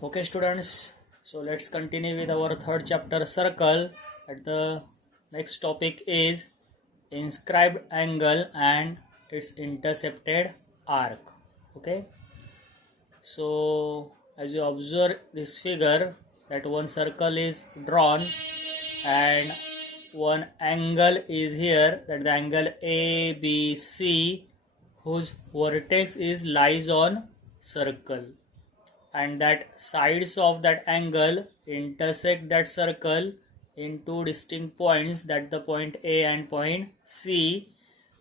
Okay, students, so let's continue with our third chapter, circle. And the next topic is inscribed angle and its intercepted arc. Okay, so as you observe this figure, that one circle is drawn and one angle is here, that the angle ABC, whose vertex is lies on circle, and that sides of that angle intersect that circle in two distinct points, that the point A and point C.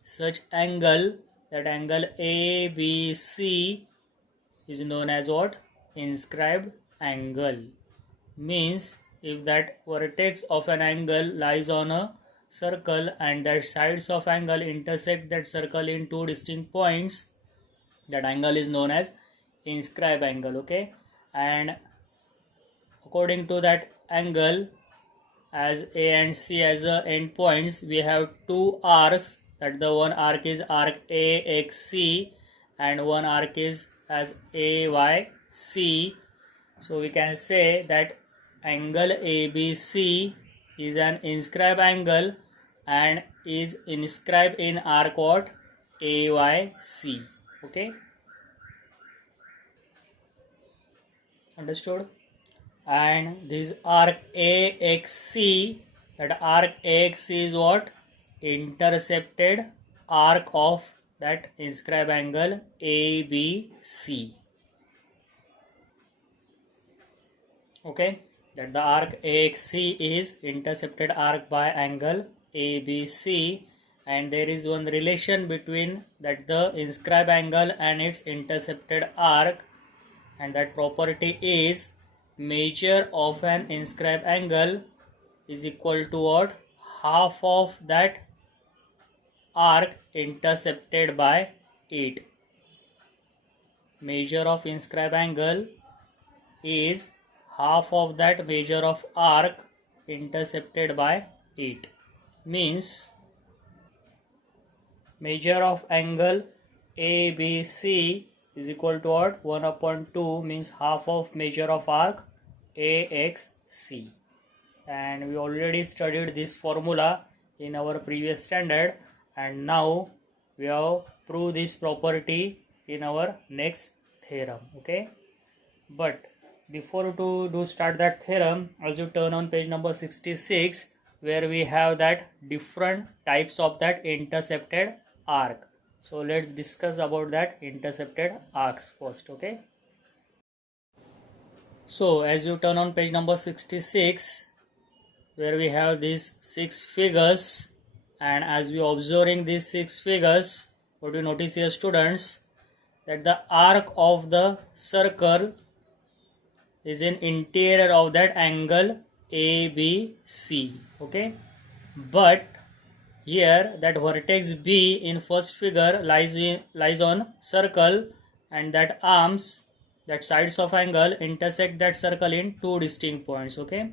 Such angle, that angle ABC, is known as what? Inscribed angle. Means if that vertex of an angle lies on a circle and that sides of angle intersect that circle in two distinct points, that angle is known as inscribed angle. Okay, and according to that angle, as A and C as a endpoints, we have two arcs, that the one arc is arc AXC and one arc is as AYC. So we can say that angle ABC is an inscribed angle and is inscribed in arc what? AYC. Okay, understood? And this arc AXC, that arc AXC is what? Intercepted arc of that inscribed angle ABC. Okay, that the arc AXC is intercepted arc by angle ABC, and there is one relation between that the inscribed angle and its intercepted arc, and that property is measure of an inscribed angle is equal to what? Half of that arc intercepted by it. Measure of inscribed angle is half of that measure of arc intercepted by it. Means measure of angle ABC is equal to what? 1 upon 2, means half of measure of arc AXC. And we already studied this formula in our previous standard, and now we have proved this property in our next theorem. Okay, but before to start that theorem, as you turn on page number 66, where we have that different types of that intercepted arc. So let's discuss about that intercepted arcs first. Okay, so as you turn on page number 66, where we have these 6 figures, and as we observing these 6 figures, what you notice here, students, that the arc of the circle is in interior of that angle ABC. Okay, but here that vertex B in first figure lies on circle, and that arms, that sides of angle intersect that circle in two distinct points. Okay,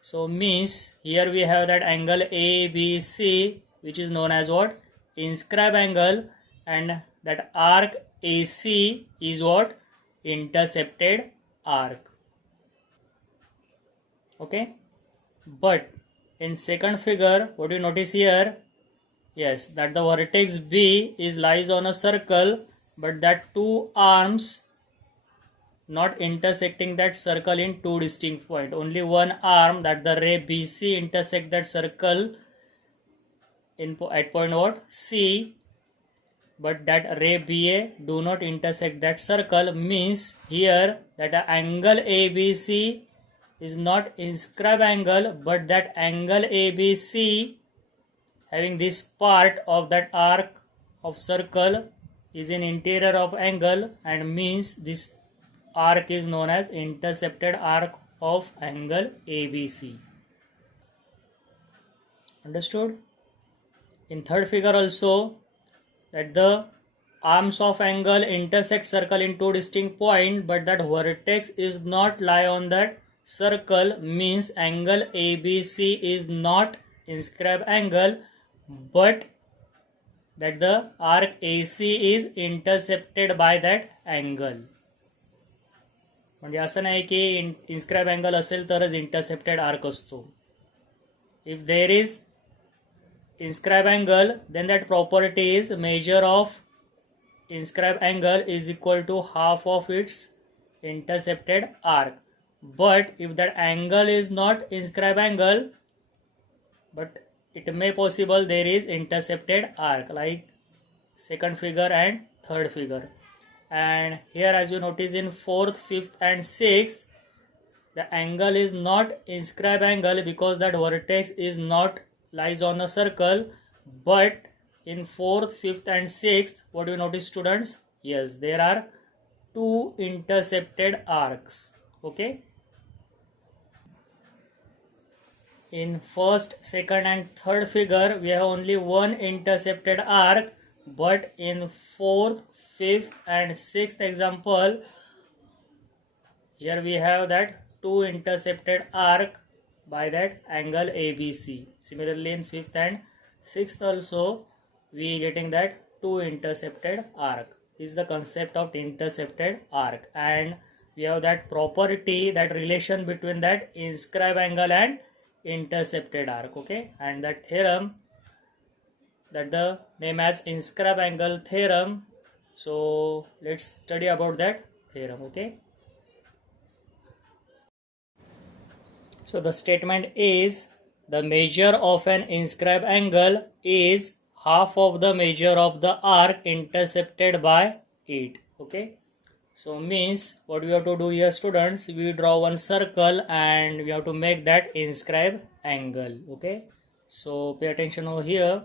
so means here we have that angle ABC, which is known as what? Inscribed angle, and that arc AC is what? Intercepted arc. Okay, but in second figure, what you notice here? Yes, that the vertex B is lies on a circle, but that two arms not intersecting that circle in two distinct points. Only one arm, that the ray BC, intersect that circle in at point what? C, but that ray BA do not intersect that circle. Means here that the angle ABC is not inscribed angle, but that angle ABC having this part of that arc of circle is in interior of angle, and means this arc is known as intercepted arc of angle ABC. Understood? In third figure also, that the arms of angle intersect circle in two distinct points, but that vertex is not lie on that circle, means angle ABC is not inscribed angle, but that the arc AC is intercepted by that angle. म्हणजे असं नाही की inscribe angle असेल तरच intercepted arc असतो. If there is inscribe angle, then that property is measure of inscribe angle is equal to half of its intercepted arc. But if that angle is not inscribe angle, but it may possible there is intercepted arc, like second figure and third figure. And here, as you notice, in fourth, fifth and sixth, the angle is not inscribe angle because that vertex is not lies on a circle. But in fourth, fifth and sixth, what do you notice, students? Yes, there are two intercepted arcs. Okay, in first, second and third figure we have only one intercepted arc, but in fourth, fifth and sixth example, here we have that two intercepted arc by that angle ABC. Similarly, in fifth and sixth also we getting that two intercepted arc. This is the concept of intercepted arc, and we have that property, that relation between that inscribe angle and intercepted arc. Okay, and that theorem, that the name as inscribe angle theorem. So let's study about that theorem. Okay, so the statement is the measure of an inscribe angle is half of the measure of the arc intercepted by it. Okay, so means what we have to do here, students, we draw one circle and we have to make that inscribe angle. Okay, so pay attention over here.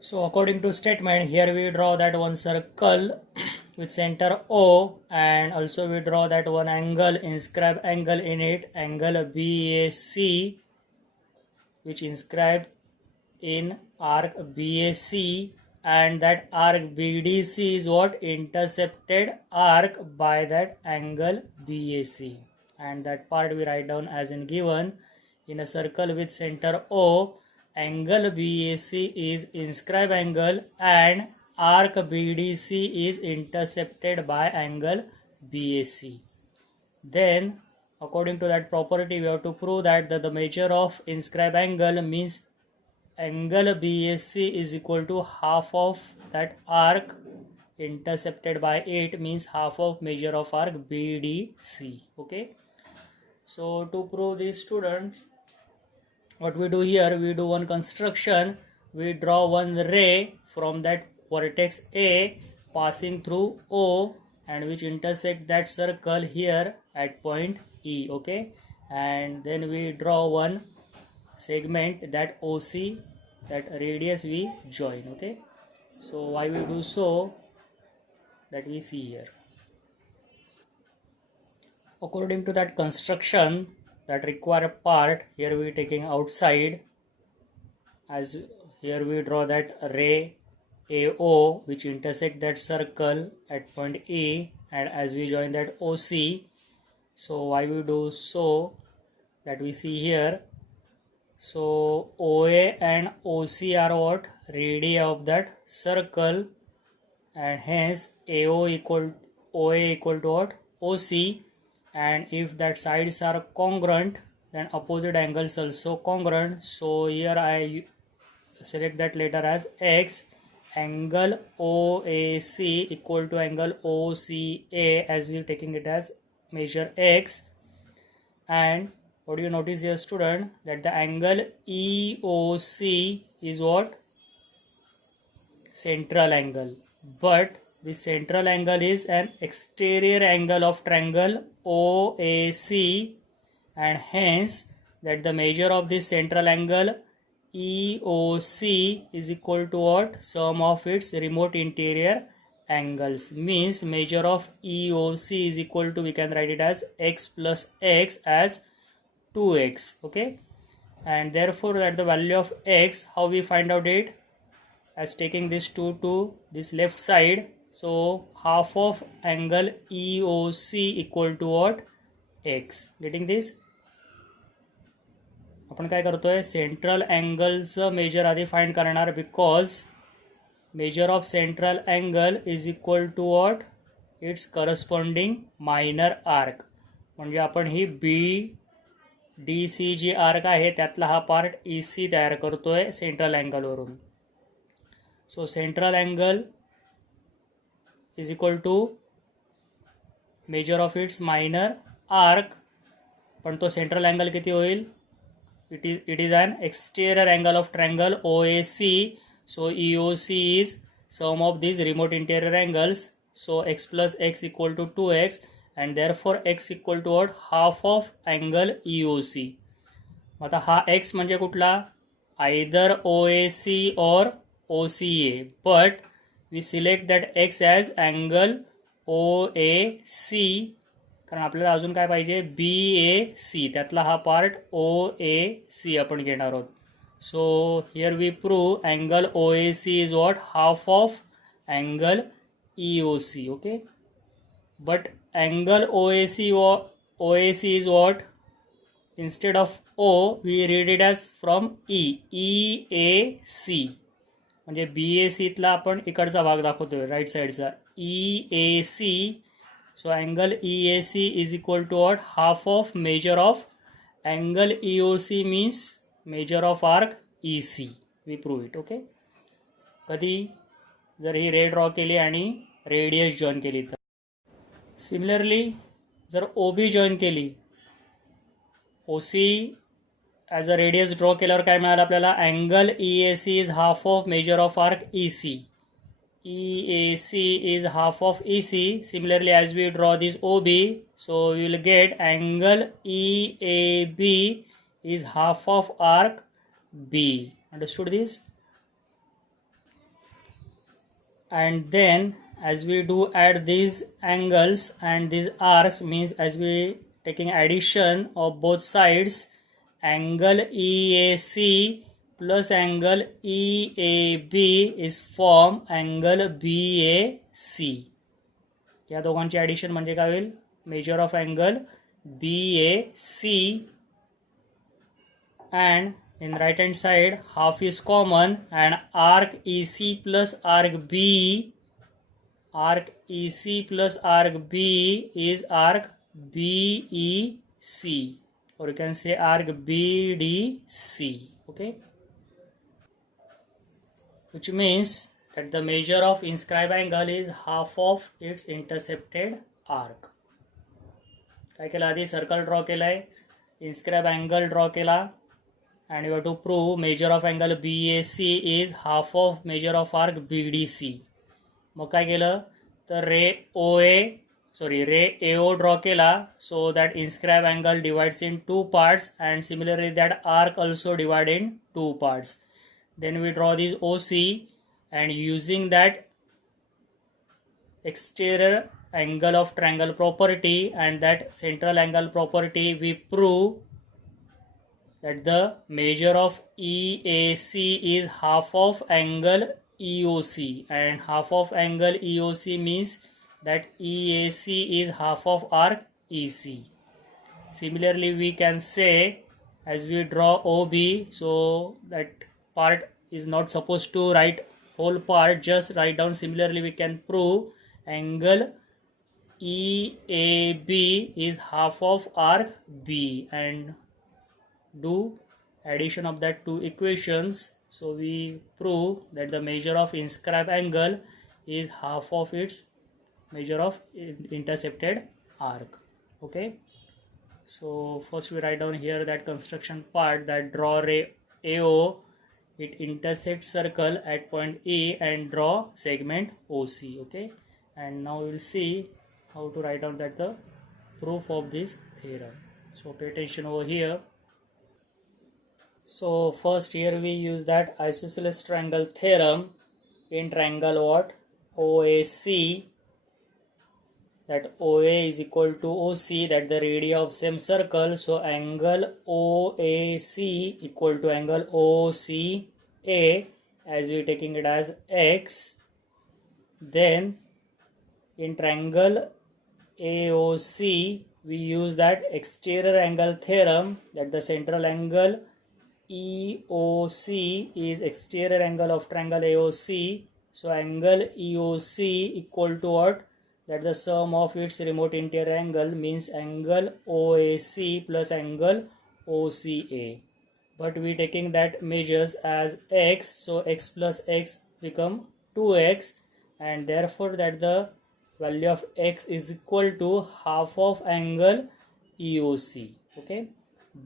So according to statement, here we draw that one circle with center O, and also we draw that one angle, inscribe angle in it, angle BAC, which inscribed in arc BAC, and that arc BDC is what? Intercepted arc by that angle BAC, and that part we write down as in given. In a circle with center O, angle BAC is inscribe angle and arc BDC is intercepted by angle BAC. Then according to that property, we have to prove that the measure of inscribe angle means angle BAC is equal to half of that arc intercepted by it, means half of measure of arc BDC. Okay, so to prove this, students, what we do here, we do one construction. We draw one ray from that vertex A passing through O, and which intersect that circle here at point E. Okay, and then we draw one segment, that OC, that radius we join. Okay, so why we do so, that we see here. According to that construction, that required part, here we taking outside, as here we draw that ray AO which intersect that circle at point E, and as we join that OC, so why we do so, that we see here. So OA and OC are what? Radii of that circle, and hence AO equal OA equal to what? OC, and if that sides are congruent, then opposite angles also congruent. So here I select that letter as X. Angle OAC equal to angle OCA, as we are taking it as measure X. And what do you notice here, student, that the angle EOC is what? Central angle. But this central angle is an exterior angle of triangle OAC, and hence that the measure of this central angle EOC is equal to what? Sum of its remote interior angles, means measure of EOC is equal to, we can write it as X plus X as 2X. Okay, and therefore that the value of X, how we find out it, as taking this 2 to this left side. So half of angle EOC equal to what? X. Getting this? आपण काय करतोय, central अँगलचं major आधी find करणार, because major of central angle is equal to what? its corresponding minor arc. म्हणजे आपण ही BDC जी arc आहे त्यातला हा पार्ट EC तयार करतोय सेंट्रल अँगलवरून. So central angle is equal to measure of its minor arc. पण तो सेंट्रल अँगल किती होईल? It is an exterior angle of triangle OAC. So EOC is sum of these remote interior angles. So x plus x equal to 2x, and therefore x equal to what? Half of angle EOC. आता हा x म्हणजे कुठला? Either OAC or OCA, but we select that x as angle OAC कारण आपल्याला अजून काय पाहिजे? BAC, त्यातला हा पार्ट OAC आपण घेणार आहोत. So here we prove angle OAC is what? Half of angle EOC. Okay, but angle OAC is what? instead of O we read it as from EAC. म्हणजे BACतला आपण इकडचा भाग दाखवतोय राईट साईडचा EAC. So angle EAC is equal to what? Half of measure of angle EOC means measure of arc EC. We prove it. Okay. कधी जर ही ray draw केली आणि रेडियस जॉईन केली तर. सिमिलरली जर OB जॉईन केली, OC as a radius draw केल्यावर काय मिळालं आपल्याला? Angle EAC is half of measure of arc EC. EAC is half of EC. Similarly, as we draw this OB, so we will get angle EAB is half of arc B. Understood this? And then as we do add these angles and these arcs, means as we taking addition of both sides, angle EAC plus angle EAB is form angle BAC. या दोघांची addition म्हणजे काय होईल? Measure of angle BAC. and in right hand side half is common, and arc EC plus arc B is arc BEC, or you can say arc BDC. Okay, which means that the measure of inscribed angle is half of its intercepted arc. काय केलं? आधी circle draw केलाय, इन्स्क्राइब angle draw केला, and you have to prove measure of angle BAC is half of measure of arc BDC. मग काय केलं तर रे AO draw केला, so that inscribed angle divides in two parts, and similarly that arc also divide in two parts. Then we draw this OC, and using that exterior angle of triangle property and that central angle property, we prove that the measure of EAC is half of angle EOC, and half of angle EOC means that EAC is half of arc EC. Similarly, we can say as we draw OB, so that part is not supposed to write whole part, just write down. Similarly, we can prove angle EAB is half of arc B, and do addition of that two equations. So we prove that the measure of inscribed angle is half of its measure of intercepted arc. Okay, so first we write down here that construction part, that draw ray AO, it intersects circle at point E and draw segment OC. Okay, and now we will see how to write down that the proof of this theorem. So pay attention over here. So first here we use that isosceles triangle theorem in triangle what? OAC, that OA is equal to OC, that the radii of same circle. So angle OAC equal to angle OCA, as we taking it as X. Then in triangle AOC we use that exterior angle theorem, that the central angle EOC is exterior angle of triangle AOC. So angle EOC equal to what? that the sum of its remote interior angle means angle OAC plus angle OCA. But we taking that measures as x, so x plus x become 2x, and therefore that the value of x is equal to half of angle EOC. Okay,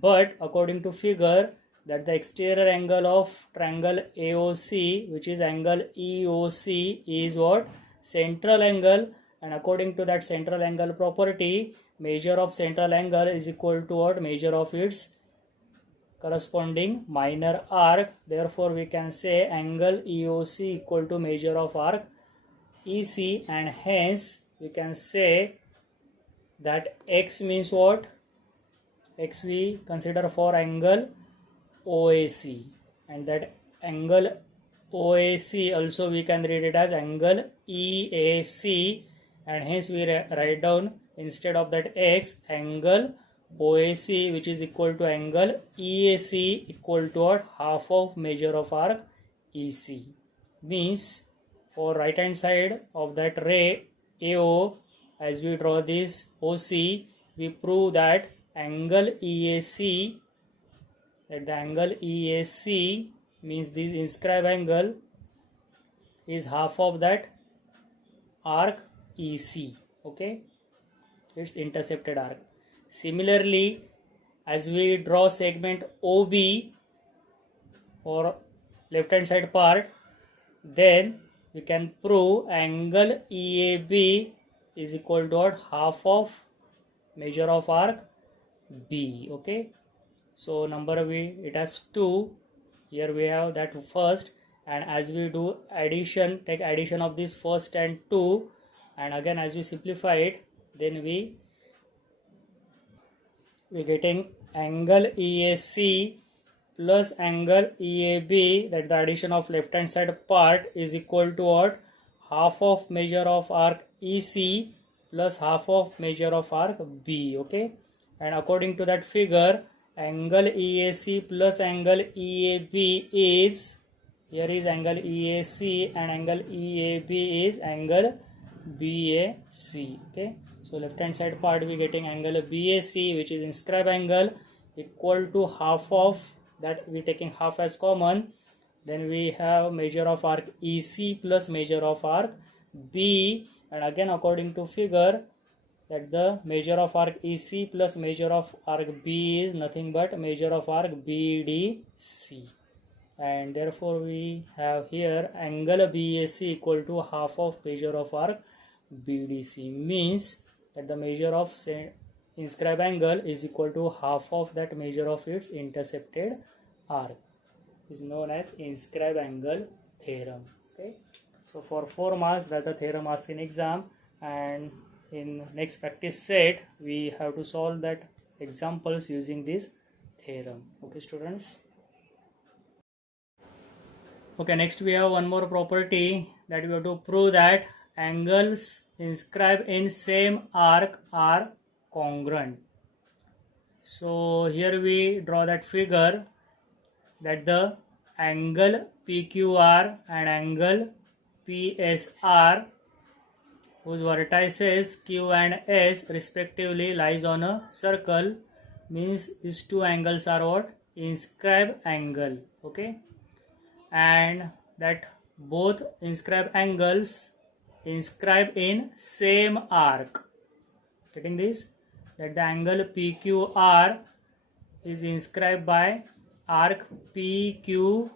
but according to figure that the exterior angle of triangle AOC, which is angle EOC, is what? Central angle, and according to that central angle property, measure of central angle is equal to what? Measure of its corresponding minor arc. Therefore we can say angle EOC equal to measure of arc EC, and hence we can say that x means what? X we consider for angle OAC, and that angle OAC also we can read it as angle EAC, and hence we write down instead of that x angle OAC, which is equal to angle EAC equal to what? Half of measure of arc EC. Means for right hand side of that ray AO, as we draw this OC, we prove that angle EAC, that the angle EAC means this inscribed angle is half of that arc EC. Okay, it's intercepted arc. Similarly, as we draw segment OB or left hand side part, then we can prove angle EAB is equal to half of measure of arc B. Okay, so number it has 2. Here we have that first, and as we do addition, take addition of this first and 2, and again as we simplify it, then we getting angle EAC plus angle EAB, that the addition of left hand side part is equal to what? Half of measure of arc EC plus half of measure of arc B. Okay, and according to that figure, angle EAC plus angle EAB is, here is angle EAC and angle EAB is angle BAC. Okay, so left hand side part we getting angle BAC, which is inscribed angle, equal to half of that, we taking half as common, then we have measure of arc EC plus measure of arc B, and again according to figure that the measure of arc EC plus measure of arc B is nothing but measure of arc BDC, and therefore we have here angle BAC equal to half of measure of arc BDC, means that the measure of inscribed angle is equal to half of that measure of its intercepted arc. Is known as inscribed angle theorem. Okay, so for 4 marks that the theorem asks in exam, and in next practice set we have to solve that examples using this theorem. Okay students. Okay, next we have one more property, that we have to prove that angles inscribed in same arc are congruent. So here we draw that figure, that the angle PQR and angle PSR, whose vertices Q and S respectively lies on a circle, means these two angles are what? Inscribed angle. Okay, and that both inscribed angles inscribed in same arc. Getting this? That the angle PQR is inscribed by arc PQR,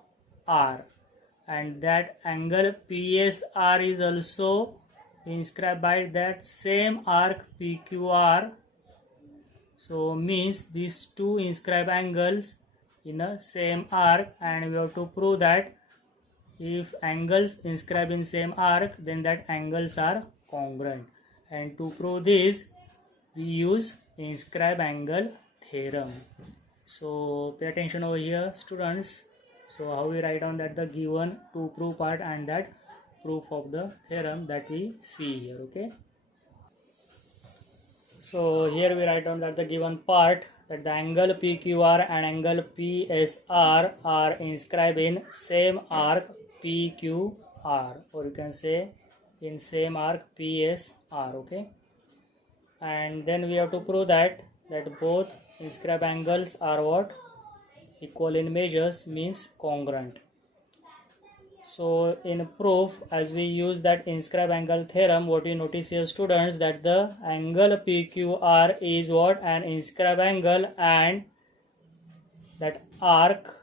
and that angle PSR is also inscribed by that same arc PQR. So means these two inscribed angles in a same arc, and we have to prove that if angles inscribed in same arc, then that angles are congruent, and to prove this we use inscribed angle theorem. So pay attention over here students. So how we write down that the given to prove part and that proof of the theorem that we see here. Okay, so here we write down that the given part, that the angle PQR and angle PSR are inscribed in same arc PQR, or you can say in same arc PSR. Okay, and then we have to prove that both inscribed angles are what, equal in measures, means congruent. So in proof, as we use that inscribed angle theorem, what you notice here, students, that the angle PQR is what, an inscribed angle, and that arc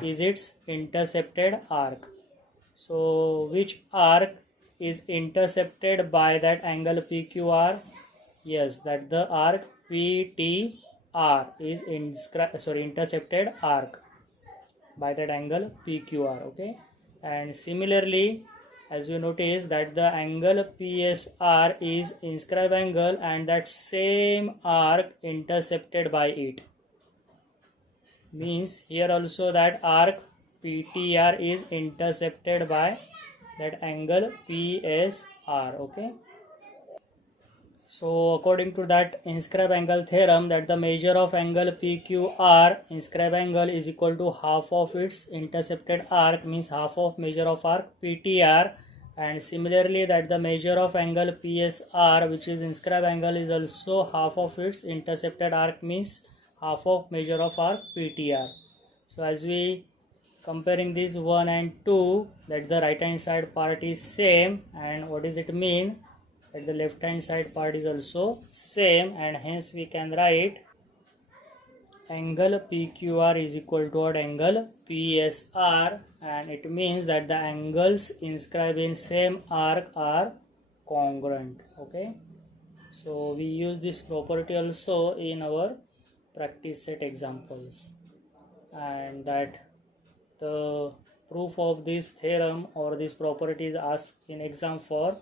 is its intercepted arc. So which arc is intercepted by that angle PQR? Yes, that the arc PTR is intercepted arc by that angle PQR. Okay, and similarly, as you notice that the angle PSR is inscribed angle and that same arc intercepted by it, means here also that arc PTR is intercepted by that angle PSR. Okay, so according to that inscribed angle theorem, that the measure of angle PQR, inscribed angle, is equal to half of its intercepted arc, means half of measure of arc PTR, and similarly that the measure of angle PSR, which is inscribed angle, is also half of its intercepted arc, means half of measure of arc PTR. So as we comparing this 1 and 2, that the right hand side part is same, and what does it mean, that the left hand side part is also same, and hence we can write angle PQR is equal to what, angle PSR, and it means that the angles inscribed in same arc are congruent. Okay, so we use this property also in our practice set examples, and that the proof of this theorem or this property is asked in exam for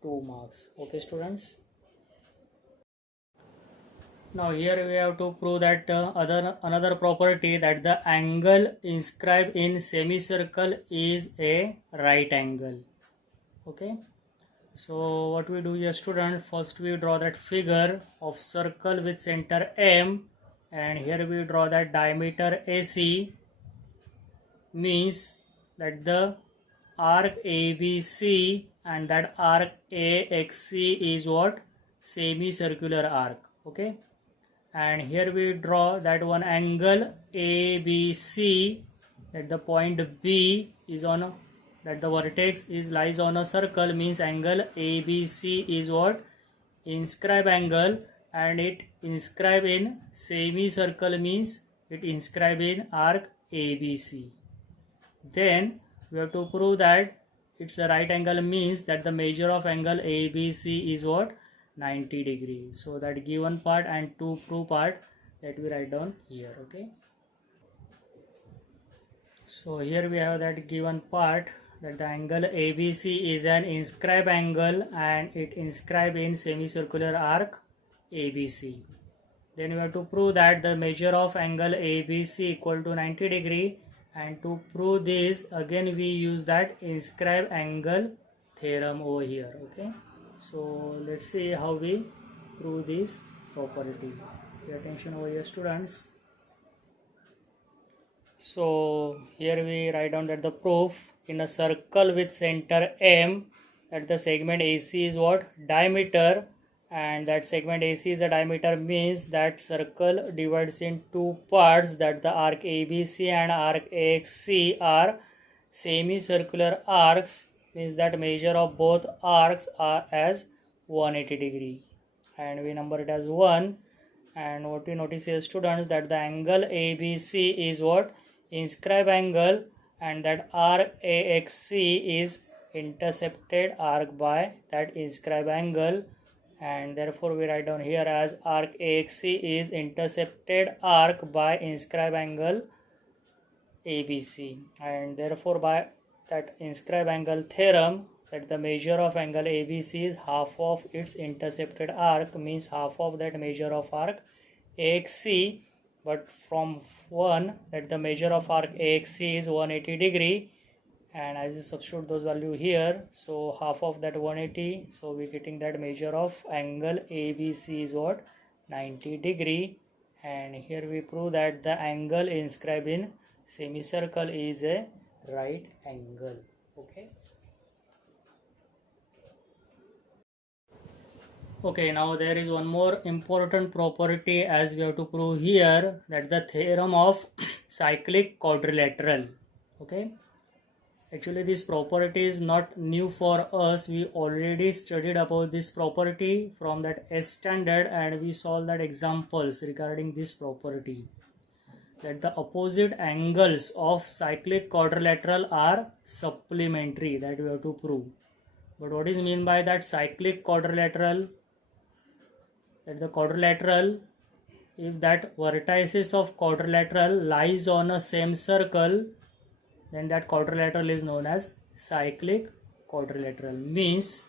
2 marks. Okay, students. Now here we have to prove that another property, that the angle inscribed in semicircle is a right angle. Okay, so what we do here, student, first we draw that figure of circle with center M, and here we draw that diameter AC, means that the arc ABC and that arc AXC is what, semicircular arc. Okay, and here we draw that one angle ABC, that the point B is on that the vertex is lies on a circle, means angle ABC is what, inscribed angle, and it inscribed in semicircle, means it inscribed in arc ABC. Then we have to prove that it's a right angle, means that the measure of angle ABC is what, 90 degrees. So that given part and to prove part, that we write down here. Okay, so here we have that given part, that the angle ABC is an inscribed angle and it inscribed in semicircular arc ABC. Then we have to prove that the measure of angle ABC equal to 90 degree, and to prove this again we use that inscribed angle theorem over here. Okay, so let's see how we prove this property. Pay attention over here, students. So here we write down that the proof, in a circle with center M, that the segment AC is what, diameter, and that segment AC is a diameter, means that circle divides in 2 parts, that the arc ABC and arc AXC are semicircular arcs, means that measure of both arcs are as 180 degree, and we number it as 1. And what we notice here, students, that the angle ABC is what, inscribed angle, and that arc AXC is intercepted arc by that inscribed angle, and therefore we write down here as arc AXC is intercepted arc by inscribed angle ABC, and therefore by that inscribed angle theorem, that the measure of angle ABC is half of its intercepted arc, means half of that measure of arc AXC, but from 1, that the measure of arc AXC is 180 degree, and as you substitute those value here, so half of that 180, so we getting that measure of angle ABC is what, 90 degree, and here we prove that the angle inscribed in semicircle is a right angle. Okay, Okay, now there is one more important property as we have to prove here, that the theorem of cyclic quadrilateral. Okay, actually this property is not new for us. We already studied about this property from that S standard and we solved that examples regarding this property, that the opposite angles of cyclic quadrilateral are supplementary, that we have to prove. But what is mean by that cyclic quadrilateral? That the quadrilateral, if that vertices of quadrilateral lies on a same circle, then that quadrilateral is known as cyclic quadrilateral. Means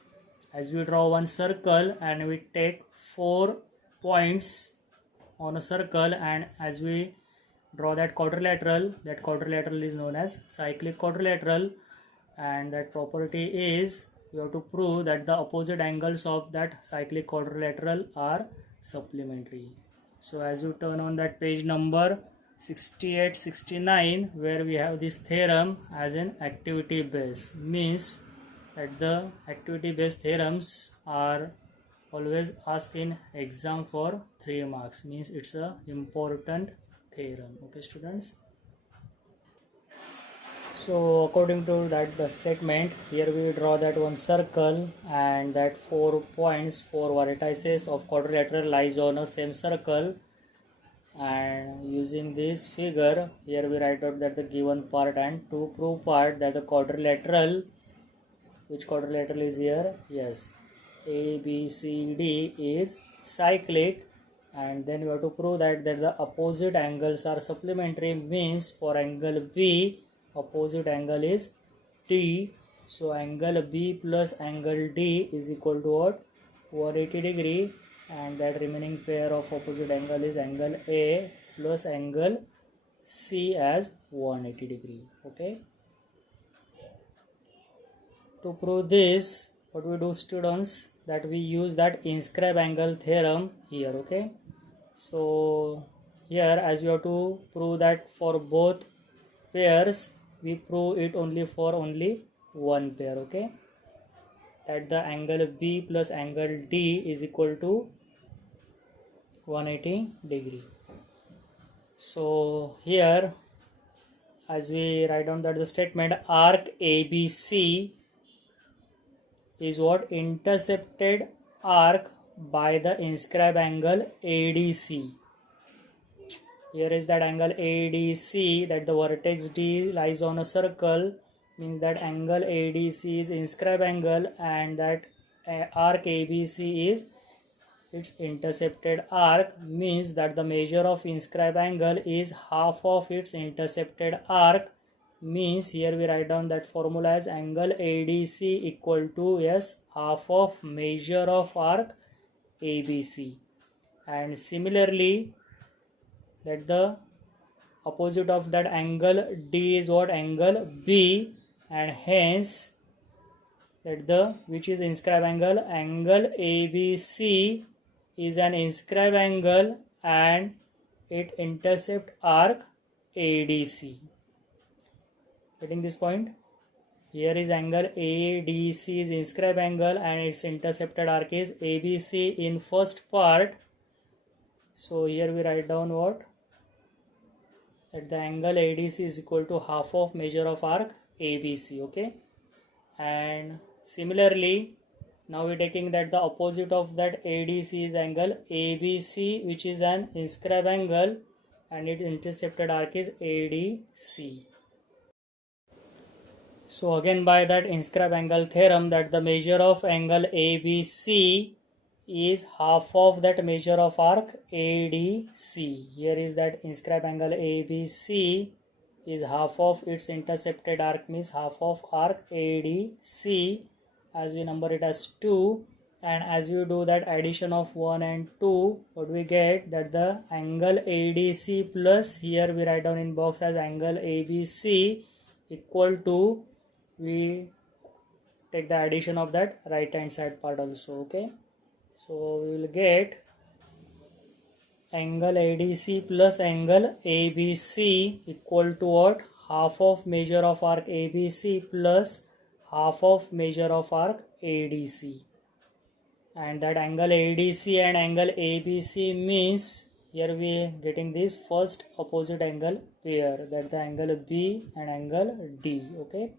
as we draw one circle and we take 4 points on a circle, and as we draw that quadrilateral is known as cyclic quadrilateral. And that property is, you have to prove that the opposite angles of that cyclic quadrilateral are supplementary. So as you turn on that page number 68-69, where we have this theorem as an activity base, means that the activity based theorems are always asked in exam for 3 marks, means it's a important theorem. Okay students, so according to that the statement, here we draw that one circle and that 4 points, 4 vertices of quadrilateral lies on a same circle, and using this figure here we write out that the given part and to prove part, that the quadrilateral, which quadrilateral is here, yes, ABCD is cyclic, and then we have to prove that the opposite angles are supplementary, means for angle B opposite angle is D. So angle B plus angle D is equal to what? 180 degree, and that remaining pair of opposite angle is angle A plus angle C as 180 degree. Okay. To prove this, what we do students, that we use that inscribe angle theorem here. Okay. So here as we have to prove that for both pairs, we prove it only for only one pair. Okay, that the angle B plus angle D is equal to 180 degree. So here as we write down that the statement, arc ABC is what? Intercepted arc by the inscribe angle ADC. Here is that angle ADC, that the vertex D lies on a circle, means that angle ADC is inscribe angle, and that arc ABC is its intercepted arc, means that the measure of inscribe angle is half of its intercepted arc, means here we write down that formula as angle ADC equal to, yes, half of measure of arc ABC. And similarly, that the opposite of that angle D is what? Angle B, and hence that the which is inscribe angle, angle ABC is an inscribe angle and it intercept arc ADC. Getting this point? Here is angle ADC is inscribe angle and its intercepted arc is ABC in first part. So here we write down what? That the angle ADC is equal to half of measure of arc ABC. Okay, and similarly now we're taking that the opposite of that ADC is angle ABC, which is an inscribe angle and its intercepted arc is ADC. So again by that inscribe angle theorem, that the measure of angle ABC is half of that measure of arc ADC. Here is that inscribe angle ABC is half of its intercepted arc, means half of arc ADC, as we number it as 2, and as you do that addition of 1 and 2, what we get, that the angle ADC plus, here we write down in box as angle ABC equal to, we take the addition of that right hand side part also. Okay, so we will get angle ADC plus angle ABC equal to what? Half of measure of arc ABC plus half of measure of arc ADC. and that angle ADC and angle ABC means here we getting this first opposite angle pair, that the angle B and angle D. Okay,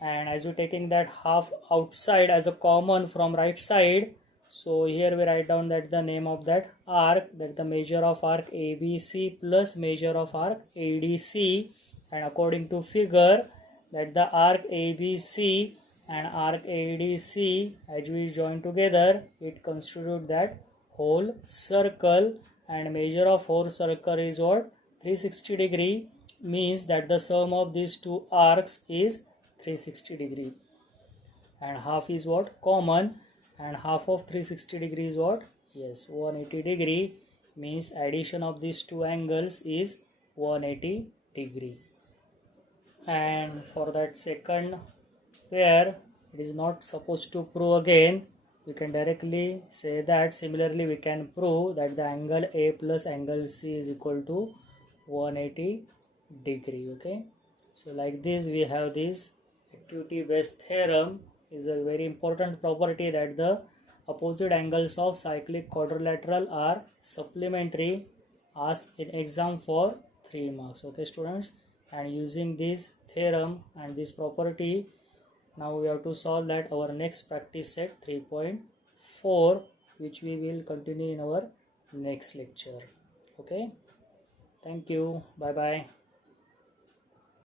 and as we're taking that half outside as a common from right side, so here we write down that the name of that arc, that the measure of arc ABC plus measure of arc ADC, and according to figure that the arc ABC and arc ADC as we join together, it constitute that whole circle, and measure of whole circle is what? 360 degree, means that the sum of these two arcs is 360 degree, and half is what? Common, and half of 360 degree is what? Yes, 180 degree, means addition of these two angles is 180 degree. And for that second pair, it is not supposed to prove again, we can directly say that similarly we can prove that the angle A plus angle C is equal to 180 degree. Okay, so like this we have this activity based theorem, is a very important property that the opposite angles of cyclic quadrilateral are supplementary, asked in exam for 3 marks. Okay students, and using this theorem and this property, now we have to solve that our next practice set 3.4, which we will continue in our next lecture. Okay, thank you, bye bye.